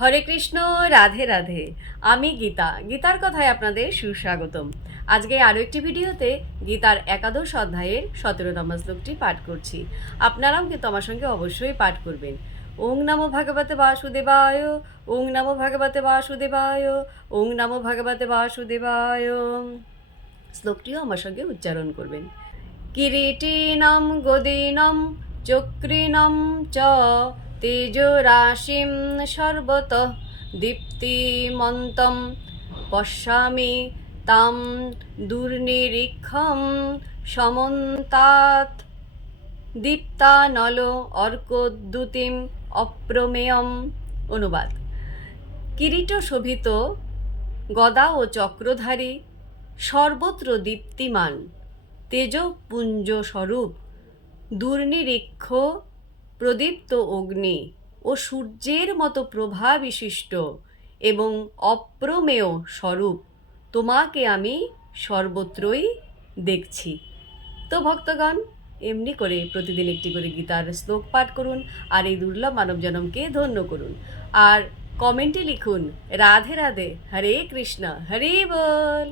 হরে কৃষ্ণ, রাধে রাধে। আমি গীতা, গীতার কথায় আপনাদের সুস্বাগতম। আজকে আরও একটি ভিডিওতে গীতার একাদশ অধ্যায়ের 17তম শ্লোকটি পাঠ করছি। আপনারাও কিন্তু আমার সঙ্গে অবশ্যই পাঠ করবেন। ওং নমো ভগবতে বাসুদেবায়, ওং নমো ভগবতে বাসুদেবায়, ওং নমো ভগবতে বাসুদেবায়। শ্লোকটিও আমার সঙ্গে উচ্চারণ করবেন। কিরীটিনম গদিনম চক্রিনম চ তেজরাশিম সর্বতঃ দীপ্তিমন্তম পশ্যামি তাম দুর্নিরীক্ষম সমন্তাৎ দীপ্তানল অর্কোদ্যুতিম অপ্রমেয়ম। অনুবাদ: কিরীট শোভিত গদা ও চক্রধারী, সর্বত্র দীপ্তিমান, তেজপুঞ্জ স্বরূপ, দুর্নিরীক্ষ প্রদীপ্ত অগ্নি ও সূর্যের মতো প্রভা বিশিষ্ট এবং অপ্রমেয় স্বরূপ তোমাকে আমি সর্বত্রই দেখছি। তো ভক্তগণ, এমনি করে প্রতিদিন একটি করে গীতার শ্লোক পাঠ করুন আর এই দুর্লভ মানব জনমকে ধন্য করুন। আর কমেন্টে লিখুন রাধে রাধে, হরে কৃষ্ণ, হরে বল।